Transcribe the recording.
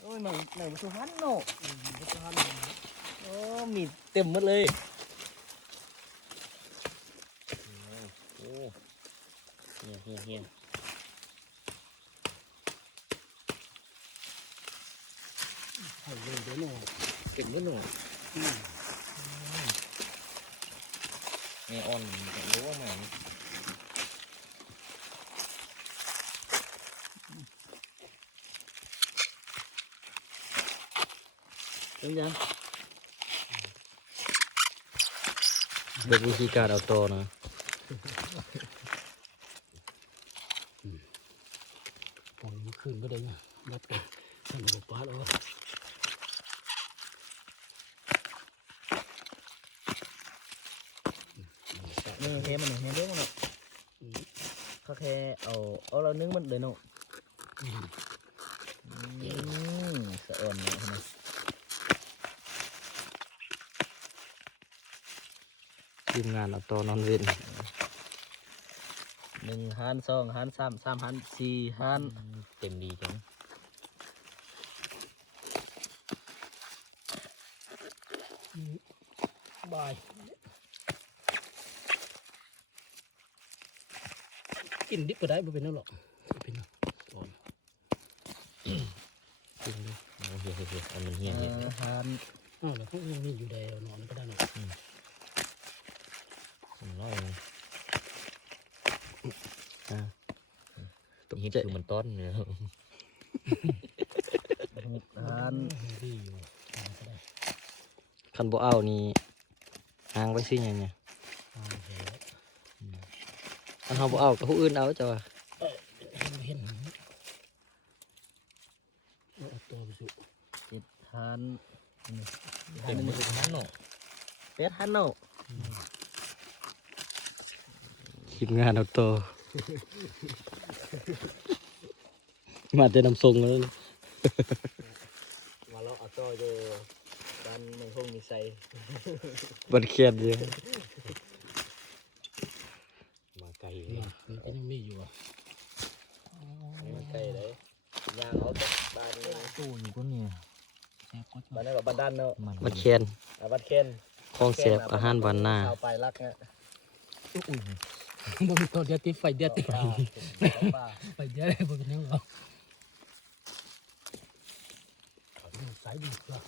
โอ้ยหนังหนังสุพรรณเนาะอืมก็ทานโอ้มีเต็มหมดเลยโอ้เฮียเฮียเฮียไข่เลยเดี๋ยวหน่อยเต็มแล้วเนาะอืมแม่อ่อนรู้ว่าแม่ เริ่มยังเด็กวิธีการเอาตัวนะปล่อยมันขึ้นก็ได้นะนับกันท่านบอกป้าแล้วว่านี่เทมันเทเด้งเนาะอืมเขาแค่เอาเอาเรานึ่งมันเลยเนาะอืมอืมสะอ่อนเนาะเห็นไหม ทีมงานเอาตัวนอนเว้นหนึ่งหันสองหันสามสามหันสี่หันเต็มดีจังอืมบาย กินดิบก็ได้ไม่เป็นนั่นหรอกเป็นนั่นก่อนจริงด้วยโอ้เฮียเฮียเฮียอันมันเฮียเฮียหันอ้าวแล้วพวกนี้มีอยู่ใดเอานอนก็ได้หรอก มันน้อย อ่า ตกเฮียใจคือมันต้นเนี่ยหันดีอยู่เอาก็ได้คันบ่เอานี่หางไว้ซื้อหยังไงเอาเถอะคันเฮาบ่เอาก็ผู้อื่นเอาจ้ะว่าเห็นเห็นเอาตัวไปสุเจ็ดหันเต็มมือหันเนาะแปดหันเนาะทีมงานเอาตัว มาแต่น้ำทรงแล้วมาเราเอาต่อเจอบ้านในห้องมีใส่บัดเครียดเยอะมาไกลนี่มันก็ยังมีอยู่อะมาไกลเลยยางเอาจากบ้านนี่ตู้อยู่ก็เนี่ยแซ่บก็ชอบ้าบนนั้นกับบ้านด้านเนาะบัดเคียนอ่าบ้านเคนคลองแสบอาหารบ้านนาชาวไปรักเนี่ย บ่มีตัวเดียวติดไฟเดียวติดปลาปลาไฟเดียวได้บ่เป็นยังหรอกสายดีกว่า